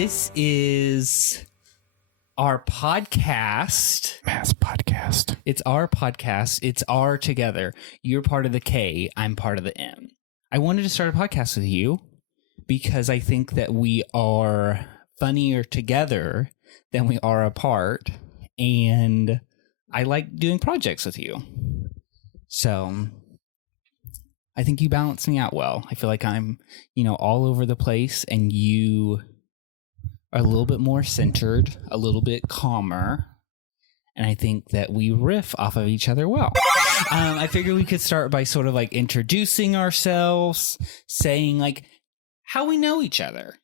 This is our podcast. Mass podcast. It's our podcast. It's our together. You're part of the K. I'm part of the M. I wanted to start a podcast with you because I think that we are funnier together than we are apart. And I like doing projects with you. So I think you balance me out well. I feel like I'm, all over the place and you are a little bit more centered, a little bit calmer. And I think that we riff off of each other well. I figured we could start by sort of like introducing ourselves, saying like how we know each other,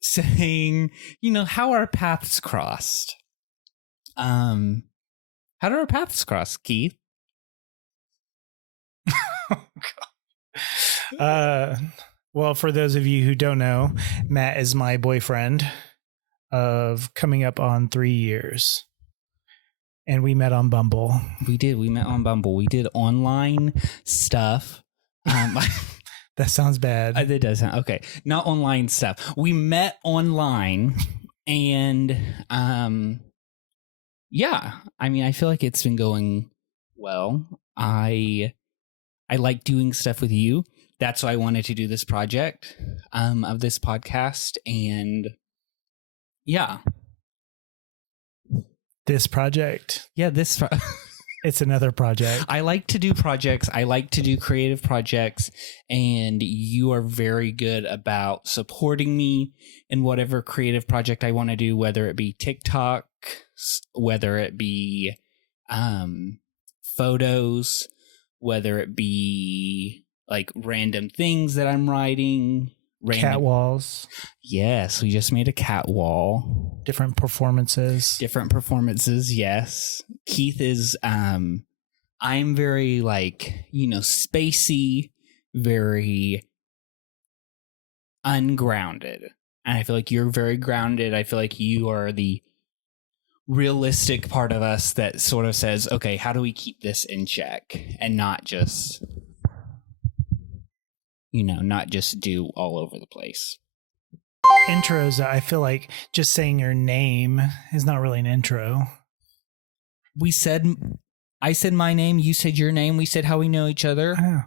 saying, how our paths crossed. How did our paths cross, Keith? Well, for those of you who don't know, Matt is my boyfriend of coming up on 3 years. And we met on Bumble. We did. We met on Bumble. We did online stuff. That sounds bad. It does sound okay. Not online stuff. We met online and yeah. I mean, I feel like it's been going well. I like doing stuff with you. That's why I wanted to do this project of this podcast. And yeah. This project. Yeah, It's another project. I like to do projects. I like to do creative projects. And you are very good about supporting me in whatever creative project I want to do, whether it be TikTok, whether it be photos, whether it be like random things that I'm writing. Cat walls. Yes, we just made a cat wall. Different performances. Yes. Keith is I'm very like, spacey, very ungrounded. And I feel like you're very grounded. I feel like you are the realistic part of us that sort of says, okay, how do we keep this in check and not just do all over the place. Intros, I feel like just saying your name is not really an intro. I said my name, you said your name, we said how we know each other. I know.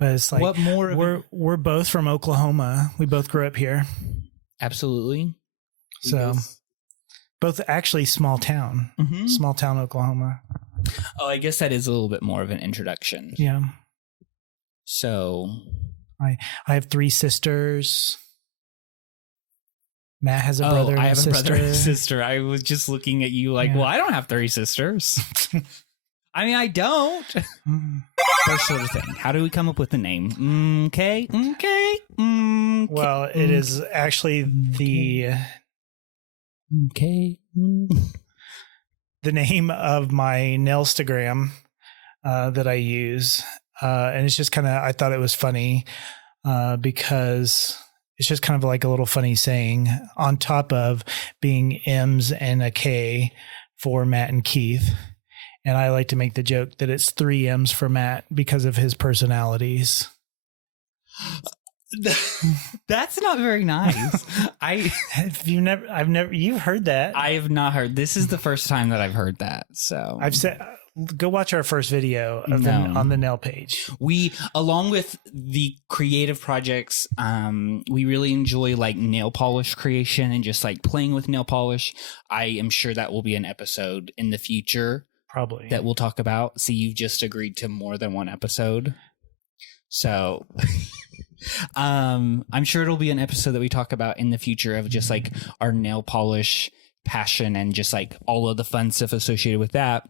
But it's like, what more? We're both from Oklahoma. We both grew up here. Absolutely. So both actually small town, Oklahoma. Oh, I guess that is a little bit more of an introduction. Yeah. So I have 3 sisters. Matt has a brother and I have sister. a brother and sister. I was just looking at you like, well, I don't have 3 sisters. I mean, I don't. First sort of thing. How do we come up with the name? Okay. Well, it is actually the name of my Nailstagram that I use. And it's just kind of, I thought it was funny because it's just kind of like a little funny saying on top of being M's and a K for Matt and Keith. And I like to make the joke that it's 3 M's for Matt because of his personalities. That's not very nice. You've heard that. I have not heard. This is the first time that I've heard that. So I've said, go watch our first video of on the nail page. We, along with the creative projects, we really enjoy like nail polish creation and just like playing with nail polish. I am sure that will be an episode in the future. Probably. That we'll talk about. See, you've just agreed to more than one episode. So I'm sure it'll be an episode that we talk about in the future of just like our nail polish passion and just like all of the fun stuff associated with that.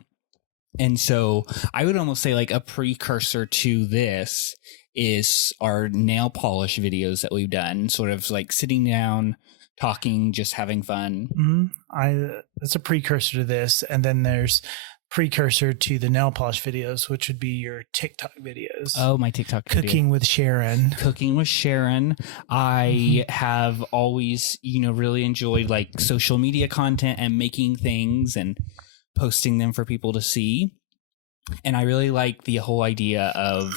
And so I would almost say like a precursor to this is our nail polish videos that we've done, sort of like sitting down, talking, just having fun. Mm-hmm. That's a precursor to this. And then there's precursor to the nail polish videos, which would be your TikTok videos. Oh, my TikTok Cooking with Sharon. Cooking with Sharon. I have always, really enjoyed like social media content and making things and posting them for people to see. And I really like the whole idea of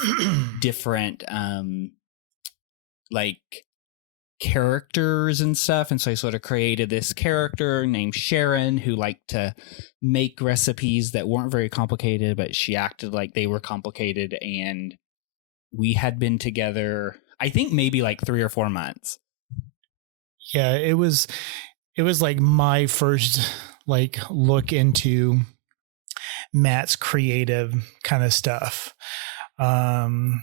different like characters and stuff. And so I sort of created this character named Sharon who liked to make recipes that weren't very complicated, but she acted like they were complicated. And we had been together, I think maybe like 3 or 4 months. Yeah, it was like my first like look into Matt's creative kind of stuff. And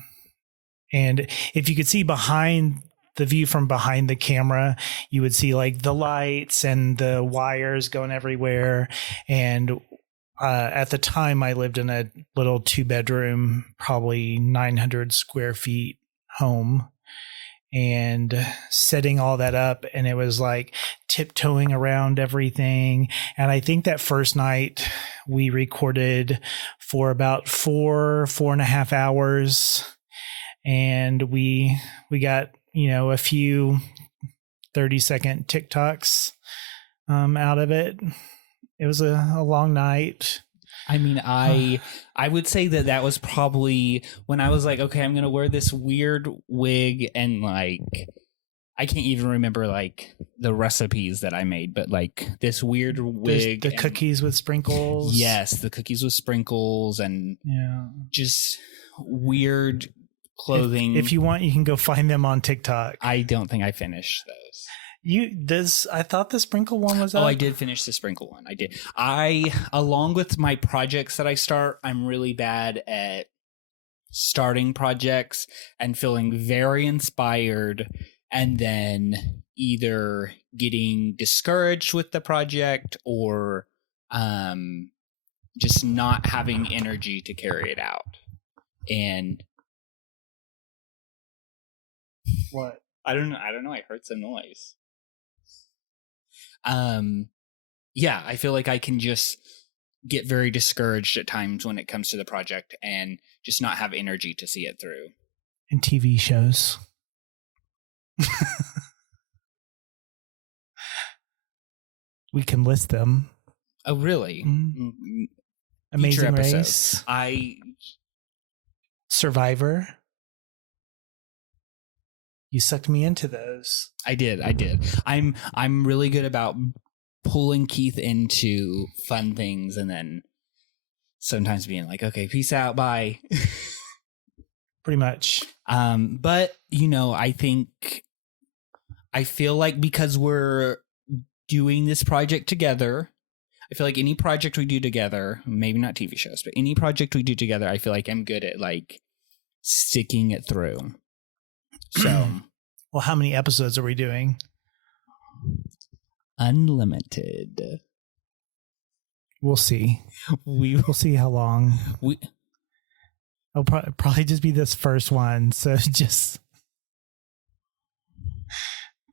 if you could see behind the view from behind the camera, you would see like the lights and the wires going everywhere. And at the time I lived in a little 2-bedroom, probably 900 square feet home, and setting all that up. And it was like tiptoeing around everything. And I think that first night we recorded for about 4.5 hours. And we got, a few 30-second TikToks out of it. It was a long night. I mean, I would say that was probably when I was like, okay, I'm going to wear this weird wig, and like, I can't even remember like the recipes that I made, but like this weird wig. The cookies with sprinkles. Yes, the cookies with sprinkles and just weird clothing. If you want, you can go find them on TikTok. I don't think I finished those. I thought the sprinkle one was up. Oh, I did finish the sprinkle one. I did. Along with my projects that I start, I'm really bad at starting projects and feeling very inspired and then either getting discouraged with the project or just not having energy to carry it out. And what? I don't know. I heard some noise. Yeah, I feel like I can just get very discouraged at times when it comes to the project and just not have energy to see it through. And TV shows. We can list them. Oh, really? Mm-hmm. Amazing Race. Survivor. You sucked me into those. I did. I'm really good about pulling Keith into fun things and then sometimes being like, okay, peace out, bye. Pretty much. But I feel like because we're doing this project together, I feel like any project we do together, maybe not TV shows, but any project we do together, I feel like I'm good at like sticking it through. So, well, how many episodes are we doing? Unlimited. We'll see. We'll see how long. It'll probably just be this first one. So just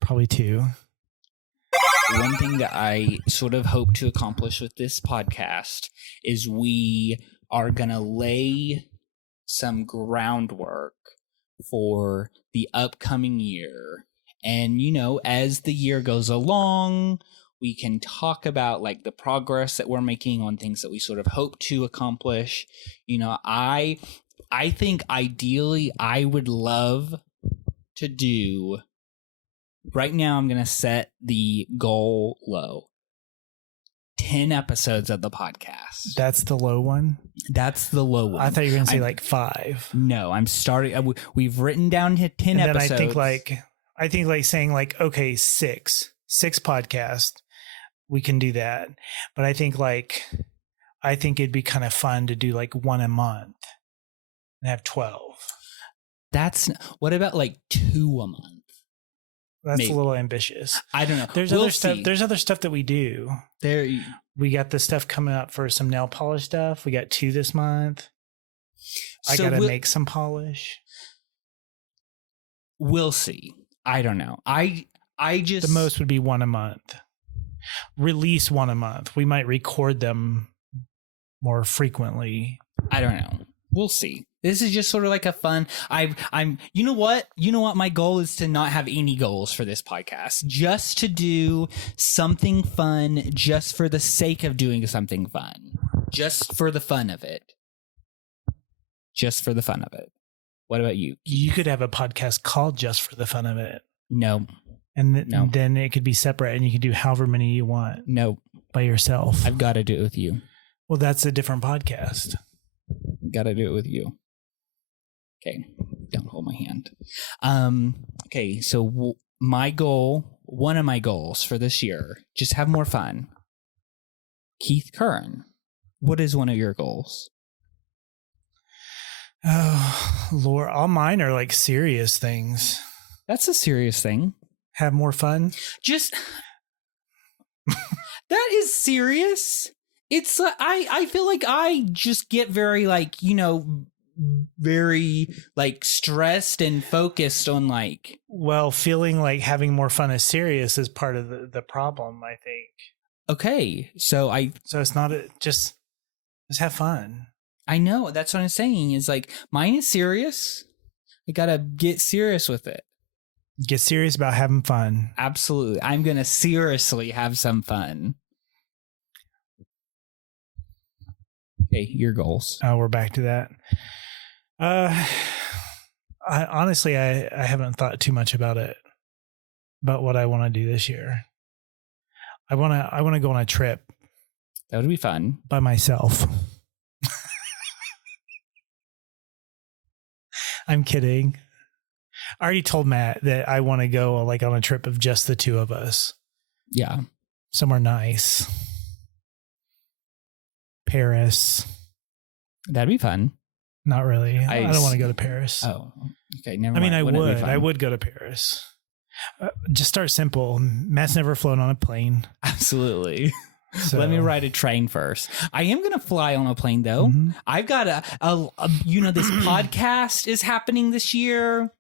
probably 2. One thing that I sort of hope to accomplish with this podcast is we are going to lay some groundwork for the upcoming year. And, as the year goes along, we can talk about like the progress that we're making on things that we sort of hope to accomplish. I think ideally I would love to do, right now I'm going to set the goal low. 10 episodes of the podcast. That's the low one? That's the low one. I thought you were going to say like 5. No, I'm starting. We've written down 10 and episodes. Then I think like saying like, okay, 6 podcasts, we can do that. But I think it'd be kind of fun to do like 1 a month and have 12. What about like 2 a month? That's Maybe. A little ambitious. I don't know. There's other stuff that we do. We got the stuff coming up for some nail polish stuff. We got 2 this month. I got to make some polish. We'll see. I don't know. I just, the most would be 1 a month. Release 1 a month. We might record them more frequently. I don't know. We'll see. This is just sort of like a fun. You know what? My goal is to not have any goals for this podcast. Just to do something fun, just for the sake of doing something fun. Just for the fun of it. Just for the fun of it. What about you? You could have a podcast called Just for the Fun of It. No. And No. then it could be separate and you can do however many you want No, by yourself. I've got to do it with you. Well, that's a different podcast. Got to do it with you. Okay, don't hold my hand. Okay, so my goal, one of my goals for this year, just have more fun. Keith Curran, what is one of your goals? Oh, Lord. All mine are like serious things. That's a serious thing. Have more fun. Just that is serious. It's I feel like I just get very like, very like stressed and focused on like. Well, feeling like having more fun is serious is part of the problem, I think. Okay, so it's not just have fun. I know, that's what I'm saying, is like mine is serious. I gotta get serious with it. Get serious about having fun. Absolutely. I'm gonna seriously have some fun. Okay, your goals. Oh, we're back to that. I honestly haven't thought too much about it, about what I want to do this year. I want to go on a trip. That would be fun. By myself. I'm kidding. I already told Matt that I want to go like on a trip of just the two of us. Yeah. Somewhere nice. Paris. That'd be fun. Not really. I don't want to go to Paris. Oh, okay. Never mind. I would go to Paris. Just start simple. Matt's never flown on a plane. Absolutely. So. Let me ride a train first. I am going to fly on a plane though. Mm-hmm. I've got this podcast is happening this year.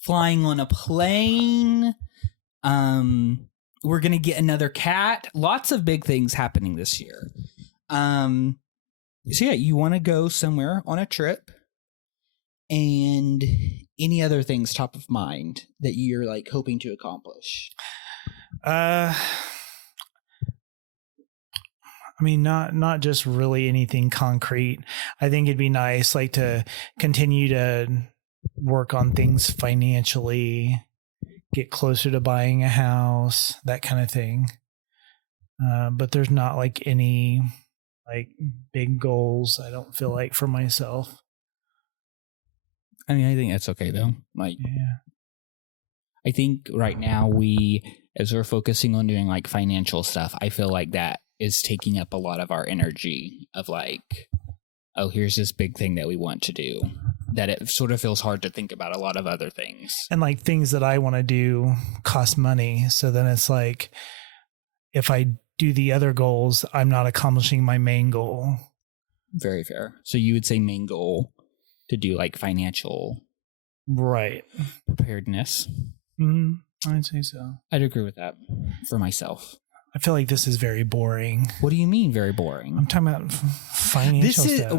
Flying on a plane. We're going to get another cat. Lots of big things happening this year. So yeah, you want to go somewhere on a trip, and any other things top of mind that you're like hoping to accomplish? I mean, not just really anything concrete. I think it'd be nice, like, to continue to work on things financially, get closer to buying a house, that kind of thing. But there's not like any like big goals, I don't feel like, for myself. I mean, I think that's okay though. Like, yeah. I think right now as we're focusing on doing like financial stuff, I feel like that is taking up a lot of our energy of like, oh, here's this big thing that we want to do, that it sort of feels hard to think about a lot of other things. And like things that I want to do cost money. So then it's like, if I do the other goals, I'm not accomplishing my main goal. Very fair. So you would say main goal to do like financial preparedness. I'd say so. I'd agree with that for myself. I feel like this is very boring. What do you mean very boring? I'm talking about financial stuff.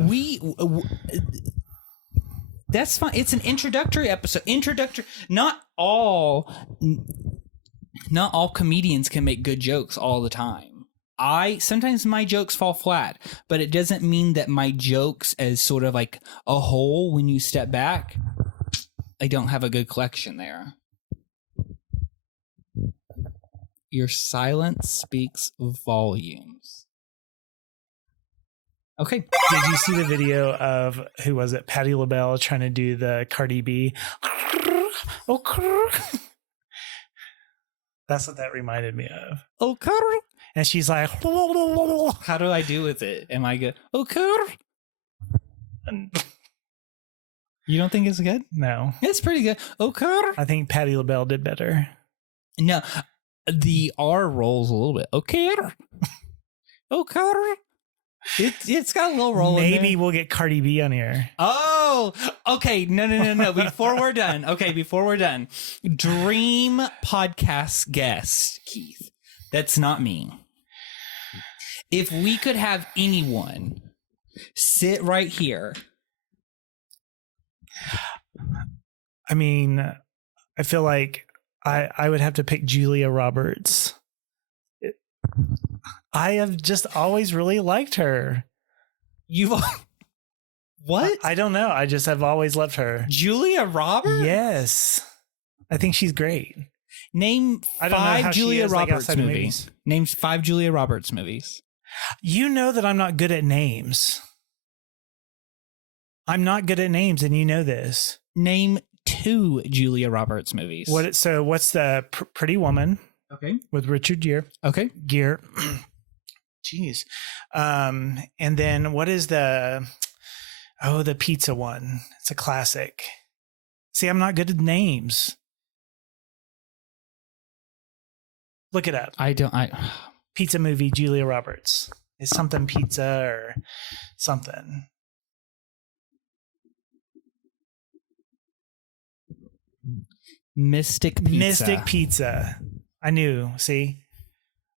That's fine. It's an introductory episode. Not all comedians can make good jokes all the time. Sometimes my jokes fall flat, but it doesn't mean that my jokes as sort of like a whole, when you step back, I don't have a good collection there. Your silence speaks volumes. Okay. Did you see the video of, who was it, Patti LaBelle trying to do the Cardi B? That's what that reminded me of. Okay. And she's like, how do I do with it? Am I good? Okay. You don't think it's good? No. It's pretty good. Okay. I think Patti LaBelle did better. No. The R rolls a little bit. Okay. Okay. It's got a little roll. Maybe we'll get Cardi B on here. Oh, okay. No. Before we're done. Dream podcast guest, Keith. That's not me. If we could have anyone sit right here. I mean, I feel like I would have to pick Julia Roberts. I have just always really liked her. What? I don't know. I've always loved her. Julia Roberts? Yes. I think she's great. Name I don't know how five she Julia is, like, Roberts outside of movies. movies. Name 5 Julia Roberts movies. You know that I'm not good at names. I'm not good at names, and you know this. Name 2 Julia Roberts movies. What's the Pretty Woman? Okay. With Richard Gere. Okay. Gere. Jeez. And then what is the pizza one? It's a classic. See, I'm not good at names. Look it up. Pizza movie, Julia Roberts. It's something pizza or something. Mystic Pizza. I knew. See,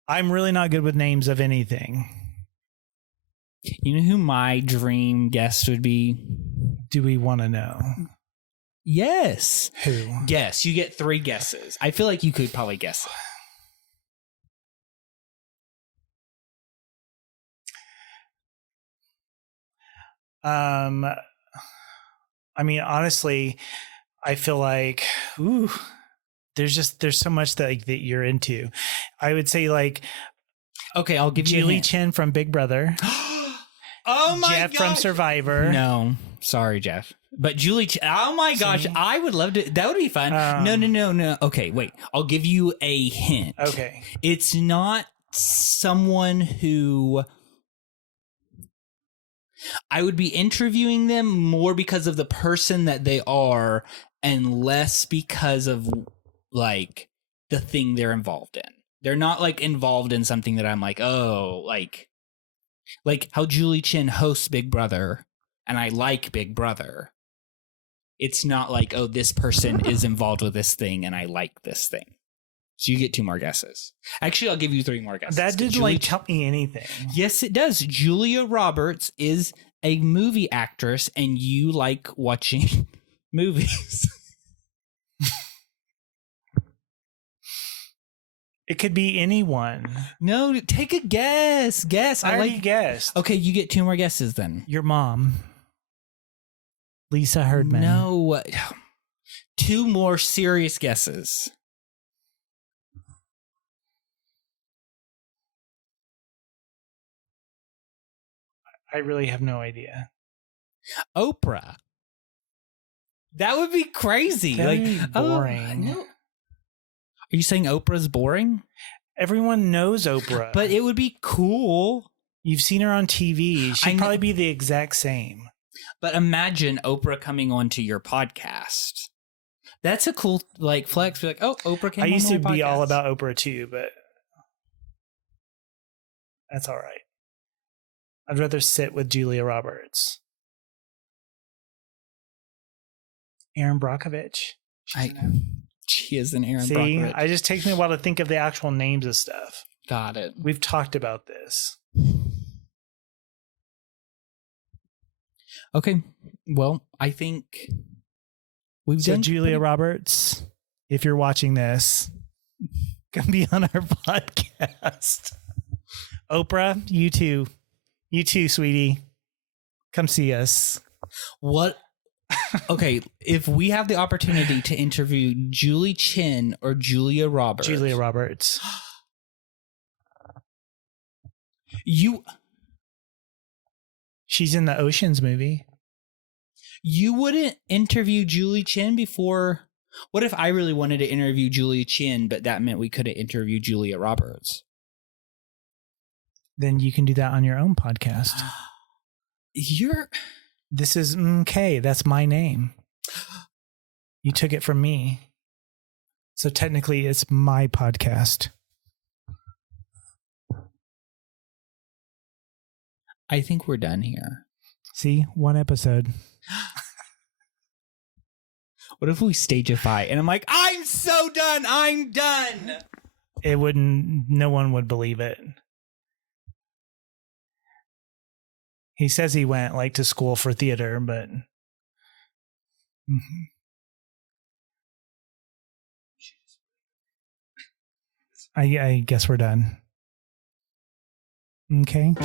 I'm really not good with names of anything. You know who my dream guest would be? Do we want to know? Yes. Who? Guess. You get 3 guesses. I feel like you could probably guess it. I mean, honestly, I feel like, there's so much that you're into. I would say like, okay, I'll give you Julie Chen from Big Brother. Oh my Jeff gosh. from Survivor. No, sorry, Jeff. But Julie, oh my gosh, I would love to. That would be fun. No. Okay, wait. I'll give you a hint. Okay. It's not someone who I would be interviewing them more because of the person that they are and less because of like the thing they're involved in. They're not like involved in something that I'm like, oh, like how Julie Chen hosts Big Brother and I like Big Brother. It's not like, oh, this person is involved with this thing and I like this thing. So you get 2 more guesses. Actually, I'll give you 3 more guesses. That didn't like tell me anything. Yes, it does. Julia Roberts is a movie actress and you like watching movies. It could be anyone. No, take a guess. Guess. I already guessed. Okay, you get 2 more guesses then. Your mom. Lisa Herdman. No. 2 more serious guesses. I really have no idea. Oprah. That would be crazy. Very boring. No. Are you saying Oprah's boring? Everyone knows Oprah. But it would be cool. You've seen her on TV. She'd probably be the exact same. But imagine Oprah coming onto your podcast. That's a cool like flex. Be like, oh, Oprah came on my podcast. I used to be all about Oprah too, but that's all right. I'd rather sit with Julia Roberts. Aaron Brockovich. She is an Aaron See, Brockovich. it just takes me a while to think of the actual names of stuff. Got it. We've talked about this. Okay. Well, I think we've done. So Julia Roberts, if you're watching this, come be on our podcast. Oprah, you too, sweetie. Come see us. What? Okay, if we have the opportunity to interview Julie Chen or Julia Roberts. Julia Roberts. She's in the Oceans movie. You wouldn't interview Julie Chen before. What if I really wanted to interview Julia Chen, but that meant we couldn't interview Julia Roberts? Then you can do that on your own podcast. This is MMMK. That's my name. You took it from me. So technically it's my podcast. I think we're done here. See, 1 episode. What if we stagify and I'm like, I'm so done. I'm done. No one would believe it. He says he went like to school for theater, but I guess we're done. Okay.